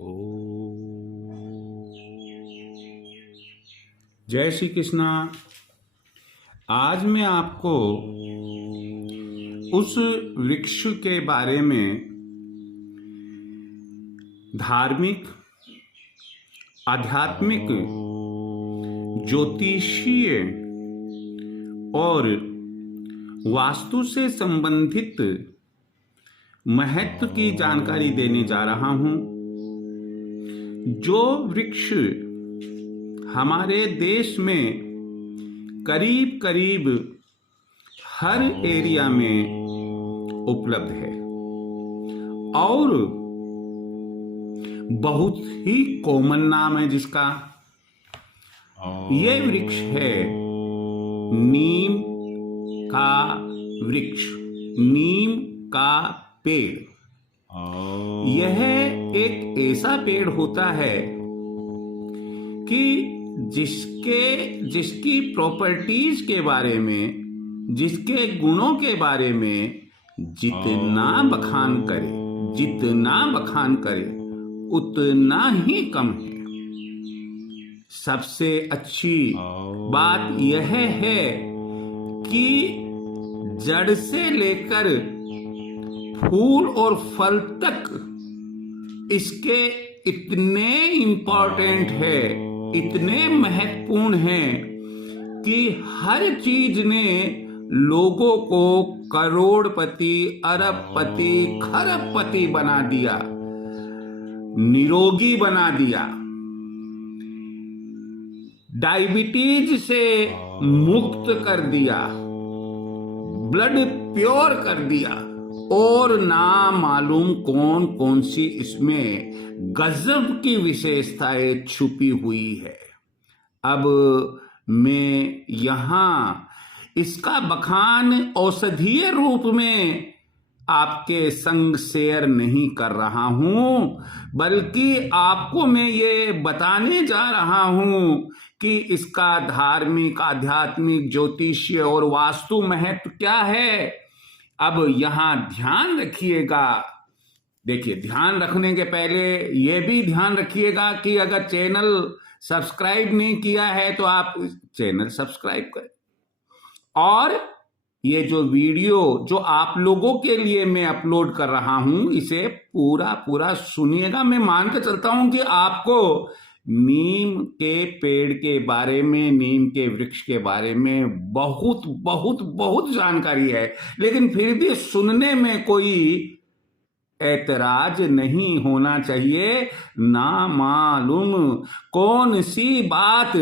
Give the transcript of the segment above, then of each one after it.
ओ जय श्री कृष्णा। आज मैं आपको उस वृक्ष के बारे में धार्मिक, आध्यात्मिक, ज्योतिषीय और वास्तु से संबंधित महत्व की जानकारी देने जा रहा हूं। जो वृक्ष हमारे देश में करीब करीब हर एरिया में उपलब्ध है और बहुत ही कॉमन नाम है जिसका, ये वृक्ष है नीम का वृक्ष, नीम का पेड़। यह एक ऐसा पेड़ होता है कि जिसकी प्रॉपर्टीज के बारे में, जिसके गुणों के बारे में जितना बखान करे उतना ही कम है। सबसे अच्छी बात यह है कि जड़ से लेकर फूल और फल तक इसके इतने इंपॉर्टेंट है, इतने महत्वपूर्ण है कि हर चीज ने लोगों को करोड़पति, अरबपति, खरबपति बना दिया, निरोगी बना दिया, डायबिटीज से मुक्त कर दिया, ब्लड प्योर कर दिया और ना मालूम कौन कौन सी इसमें गजब की विशेषताएं छुपी हुई है। अब मैं यहां इसका बखान औषधीय रूप में आपके संग शेयर नहीं कर रहा हूं, बल्कि आपको मैं ये बताने जा रहा हूं कि इसका धार्मिक, आध्यात्मिक, ज्योतिषीय और वास्तु महत्व क्या है। अब यहां ध्यान रखिएगा। देखिए, ध्यान रखने के पहले यह भी ध्यान रखिएगा कि अगर चैनल सब्सक्राइब नहीं किया है तो आप चैनल सब्सक्राइब करें और ये जो वीडियो जो आप लोगों के लिए मैं अपलोड कर रहा हूं इसे पूरा सुनिएगा। मैं मान के चलता हूं कि आपको नीम के पेड़ के बारे में, नीम के वृक्ष के बारे में बहुत जानकारी है, लेकिन फिर भी सुनने में कोई ऐतराज नहीं होना चाहिए। ना मालूम कौन सी बात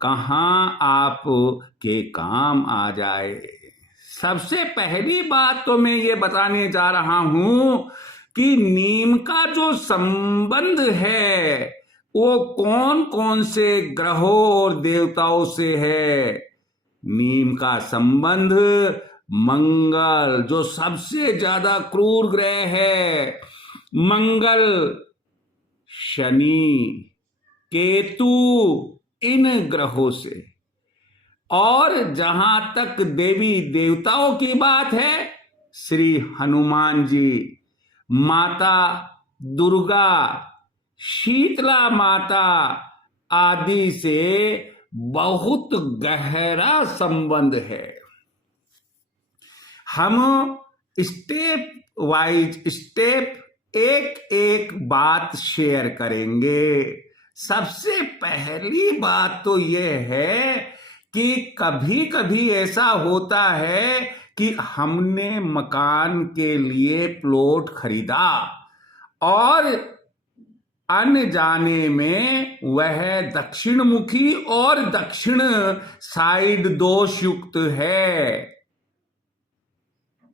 कहां आप के काम आ जाए। सबसे पहली बात तो मैं ये बताने जा रहा हूं कि नीम का जो संबंध है वो कौन कौन से ग्रहों और देवताओं से है। नीम का संबंध मंगल, जो सबसे ज्यादा क्रूर ग्रह है, मंगल, शनि, केतु, इन ग्रहों से। और जहां तक देवी देवताओं की बात है, श्री हनुमान जी, माता दुर्गा, शीतला माता आदि से बहुत गहरा संबंध है। हम स्टेप वाइज स्टेप एक बात शेयर करेंगे। सबसे पहली बात तो यह है कि कभी कभी ऐसा होता है कि हमने मकान के लिए प्लॉट खरीदा और अनजाने में वह दक्षिण मुखी और दक्षिण साइड दोष युक्त है।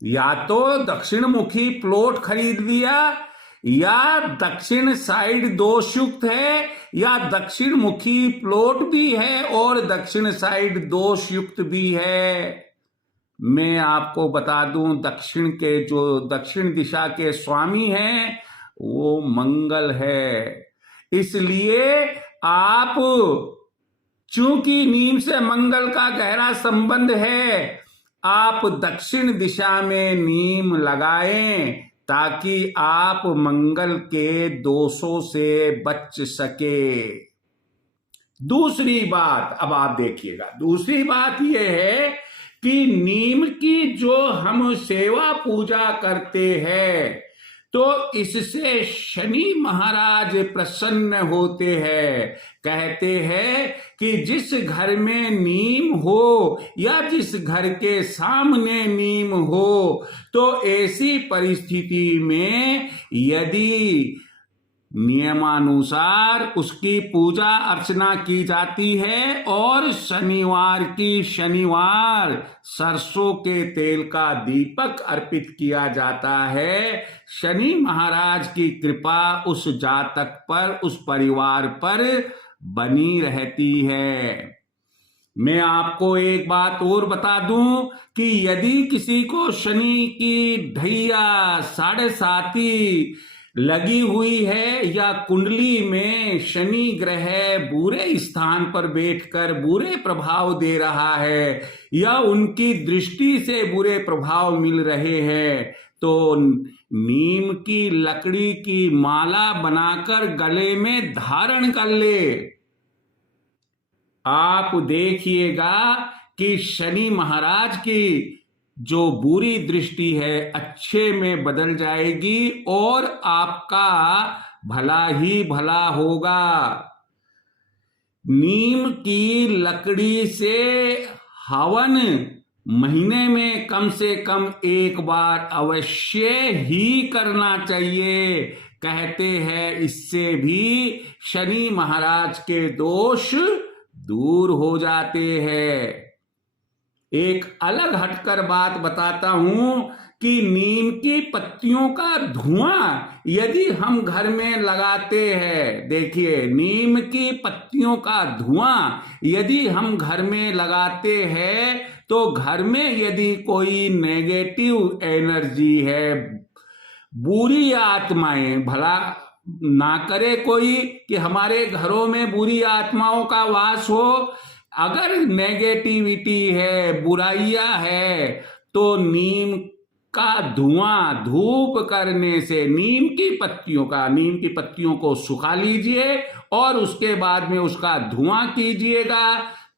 या तो दक्षिण मुखी प्लॉट खरीद लिया, या दक्षिण साइड दोष युक्त है, या दक्षिण मुखी प्लॉट भी है और दक्षिण साइड दोष युक्त भी है। मैं आपको बता दूं, दक्षिण दिशा के स्वामी हैं वो मंगल है। इसलिए आप, चूंकि नीम से मंगल का गहरा संबंध है, आप दक्षिण दिशा में नीम लगाएं ताकि आप मंगल के दोषों से बच सके। दूसरी बात अब आप देखिएगा, दूसरी बात यह है कि नीम की जो हम सेवा पूजा करते हैं तो इससे शनि महाराज प्रसन्न होते हैं। कहते हैं कि जिस घर में नीम हो या जिस घर के सामने नीम हो तो ऐसी परिस्थिति में यदि नियमानुसार उसकी पूजा अर्चना की जाती है और शनिवार की शनिवार सरसों के तेल का दीपक अर्पित किया जाता है, शनि महाराज की कृपा उस जातक पर, उस परिवार पर बनी रहती है। मैं आपको एक बात और बता दूं कि यदि किसी को शनि की ढैया 7.5 लगी हुई है या कुंडली में शनि ग्रह बुरे स्थान पर बैठकर बुरे प्रभाव दे रहा है या उनकी दृष्टि से बुरे प्रभाव मिल रहे हैं तो नीम की लकड़ी की माला बनाकर गले में धारण कर ले। आप देखिएगा कि शनि महाराज की जो बुरी दृष्टि है अच्छे में बदल जाएगी और आपका भला ही भला होगा। नीम की लकड़ी से हवन महीने में कम से कम एक बार अवश्य ही करना चाहिए। कहते हैं इससे भी शनि महाराज के दोष दूर हो जाते हैं। एक अलग हटकर बात बताता हूं कि नीम की पत्तियों का धुआं यदि हम घर में लगाते हैं, देखिए नीम की पत्तियों का धुआं यदि हम घर में लगाते हैं तो घर में यदि कोई नेगेटिव एनर्जी है, बुरी आत्माएं, भला ना करे कोई कि हमारे घरों में बुरी आत्माओं का वास हो, अगर नेगेटिविटी है, बुराइयां है तो नीम का धुआं धूप करने से नीम की पत्तियों को सुखा लीजिए और उसके बाद में उसका धुआं कीजिएगा।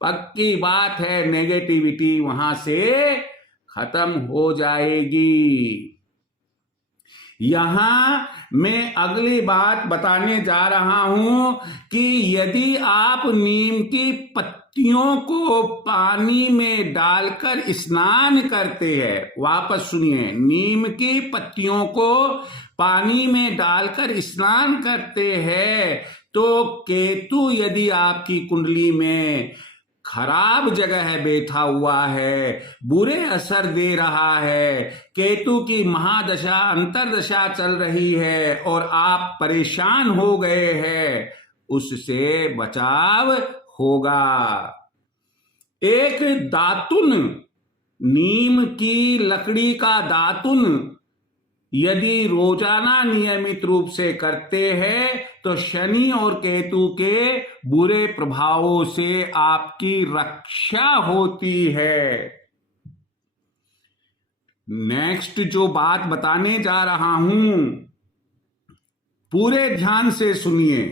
पक्की बात है नेगेटिविटी वहां से खत्म हो जाएगी। यहां मैं अगली बात बताने जा रहा हूं कि यदि आप नीम की पत्तियों को पानी में डालकर स्नान करते हैं, वापस सुनिए, नीम की पत्तियों को पानी में डालकर स्नान करते हैं तो केतु यदि आपकी कुंडली में खराब जगह है, बैठा हुआ है, बुरे असर दे रहा है, केतु की महादशा अंतरदशा चल रही है और आप परेशान हो गए हैं, उससे बचाव होगा। एक दातुन, नीम की लकड़ी का दातुन यदि रोजाना नियमित रूप से करते हैं तो शनि और केतु के बुरे प्रभावों से आपकी रक्षा होती है। नेक्स्ट जो बात बताने जा रहा हूं पूरे ध्यान से सुनिए।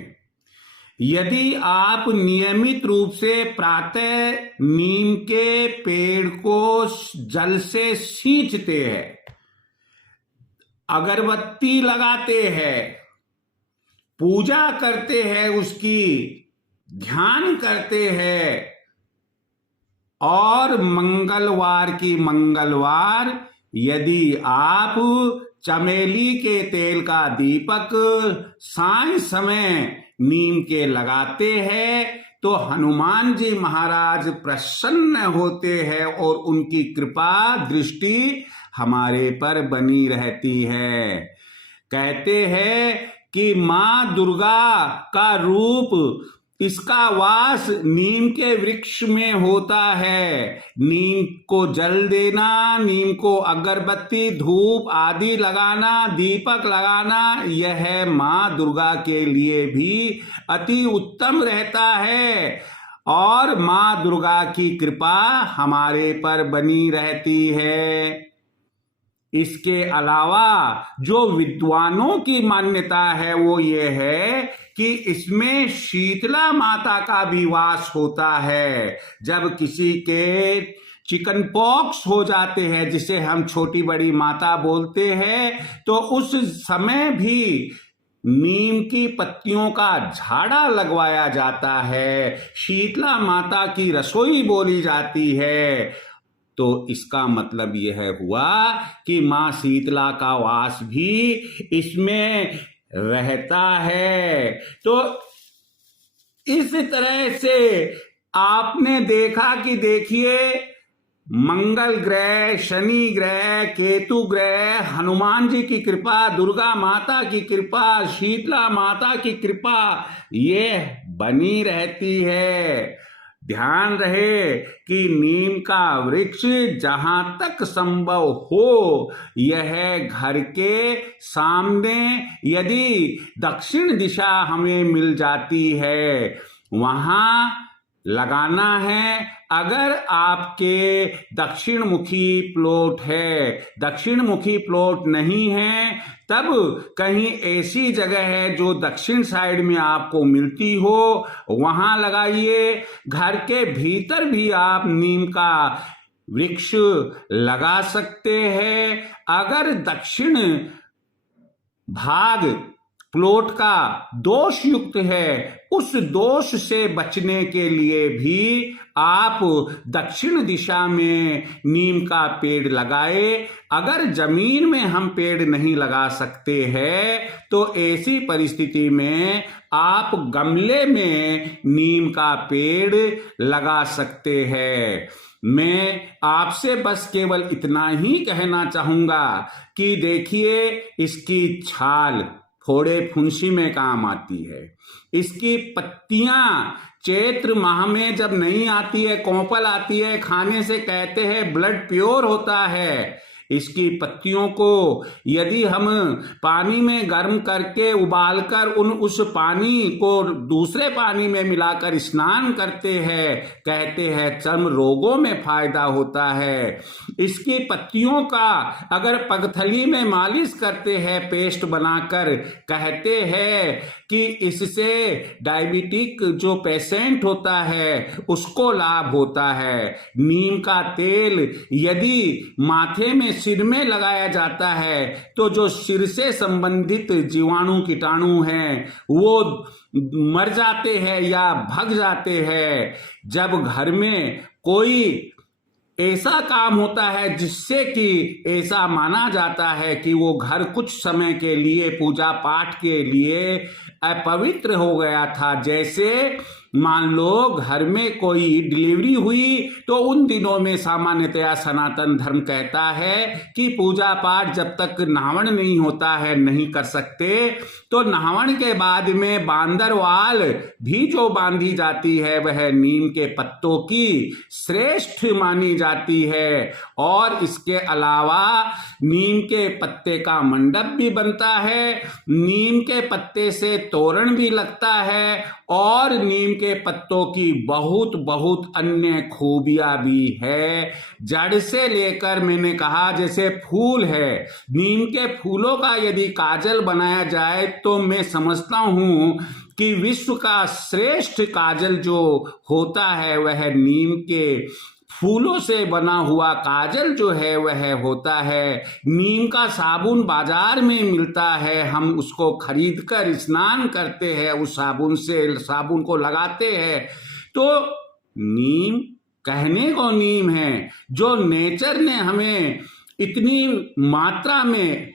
यदि आप नियमित रूप से प्रातः नीम के पेड़ को जल से सींचते हैं, अगरबत्ती लगाते हैं, पूजा करते हैं, उसकी ध्यान करते हैं और मंगलवार की मंगलवार यदि आप चमेली के तेल का दीपक साय समय नीम के लगाते हैं तो हनुमान जी महाराज प्रसन्न होते हैं और उनकी कृपा दृष्टि हमारे पर बनी रहती है। कहते हैं कि मां दुर्गा का रूप, इसका वास नीम के वृक्ष में होता है। नीम को जल देना, नीम को अगरबत्ती धूप आदि लगाना, दीपक लगाना, यह मां दुर्गा के लिए भी अति उत्तम रहता है और मां दुर्गा की कृपा हमारे पर बनी रहती है। इसके अलावा जो विद्वानों की मान्यता है वो ये है कि इसमें शीतला माता का भी वास होता है। जब किसी के चिकन पॉक्स हो जाते हैं, जिसे हम छोटी बड़ी माता बोलते हैं, तो उस समय भी नीम की पत्तियों का झाड़ा लगवाया जाता है, शीतला माता की रसोई बोली जाती है। तो इसका मतलब यह हुआ कि मां शीतला का वास भी इसमें रहता है। तो इस तरह से आपने देखा कि देखिए, मंगल ग्रह, शनि ग्रह, केतु ग्रह, हनुमान जी की कृपा, दुर्गा माता की कृपा, शीतला माता की कृपा ये बनी रहती है। ध्यान रहे कि नीम का वृक्ष जहां तक संभव हो, यह घर के सामने यदि दक्षिण दिशा हमें मिल जाती है, वहां लगाना है। अगर आपके दक्षिण मुखी प्लॉट है, दक्षिण मुखी प्लॉट नहीं है, तब कहीं ऐसी जगह है जो दक्षिण साइड में आपको मिलती हो, वहां लगाइए। घर के भीतर भी आप नीम का वृक्ष लगा सकते हैं। अगर दक्षिण भाग प्लॉट का दोष युक्त है, उस दोष से बचने के लिए भी आप दक्षिण दिशा में नीम का पेड़ लगाए। अगर जमीन में हम पेड़ नहीं लगा सकते हैं, तो ऐसी परिस्थिति में आप गमले में नीम का पेड़ लगा सकते हैं। मैं आपसे बस केवल इतना ही कहना चाहूंगा कि देखिए, इसकी छाल फोड़े फुंसी में काम आती है। इसकी पत्तियां चैत्र माह में जब नहीं आती है, कोंपल आती है, खाने से कहते हैं ब्लड प्योर होता है। इसकी पत्तियों को यदि हम पानी में गर्म करके उबालकर उस पानी को दूसरे पानी में मिलाकर स्नान करते हैं, कहते हैं चर्म रोगों में फायदा होता है। इसकी पत्तियों का अगर पगथली में मालिश करते हैं पेस्ट बनाकर, कहते हैं कि इससे डायबिटिक जो पेशेंट होता है उसको लाभ होता है। नीम का तेल यदि माथे में, सिर में लगाया जाता है, तो जो सिर से संबंधित जीवाणु कीटाणु हैं वो मर जाते हैं या भग जाते हैं। जब घर में कोई ऐसा काम होता है जिससे कि ऐसा माना जाता है कि वो घर कुछ समय के लिए पूजा पाठ के लिए अपवित्र हो गया था, जैसे मान लो घर में कोई डिलीवरी हुई, तो उन दिनों में सामान्यतया सनातन धर्म कहता है कि पूजा पाठ जब तक नहावन नहीं होता है नहीं कर सकते। तो नहावन के बाद में बांदरवाल भी जो बांधी जाती है वह नीम के पत्तों की श्रेष्ठ मानी जाती है। और इसके अलावा नीम के पत्ते का मंडप भी बनता है, नीम के पत्ते से तोरण भी लगता है, और नीम के पत्तों की बहुत बहुत अन्य खूबियां भी है। जड़ से लेकर, मैंने कहा जैसे फूल है, नीम के फूलों का यदि काजल बनाया जाए तो मैं समझता हूं कि विश्व का श्रेष्ठ काजल जो होता है वह नीम के फूलों से बना हुआ काजल जो है वह होता है। नीम का साबुन बाजार में मिलता है, हम उसको खरीदकर स्नान करते हैं, उस साबुन से साबुन को लगाते हैं। तो नीम कहने को नीम है, जो नेचर ने हमें इतनी मात्रा में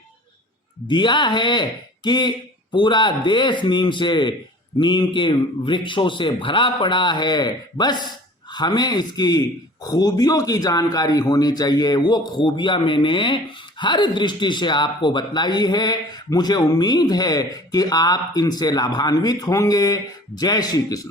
दिया है कि पूरा देश नीम के वृक्षों से भरा पड़ा है। बस हमें इसकी खूबियों की जानकारी होनी चाहिए। वो खूबियां मैंने हर दृष्टि से आपको बतलाई है। मुझे उम्मीद है कि आप इनसे लाभान्वित होंगे। जय श्री कृष्ण।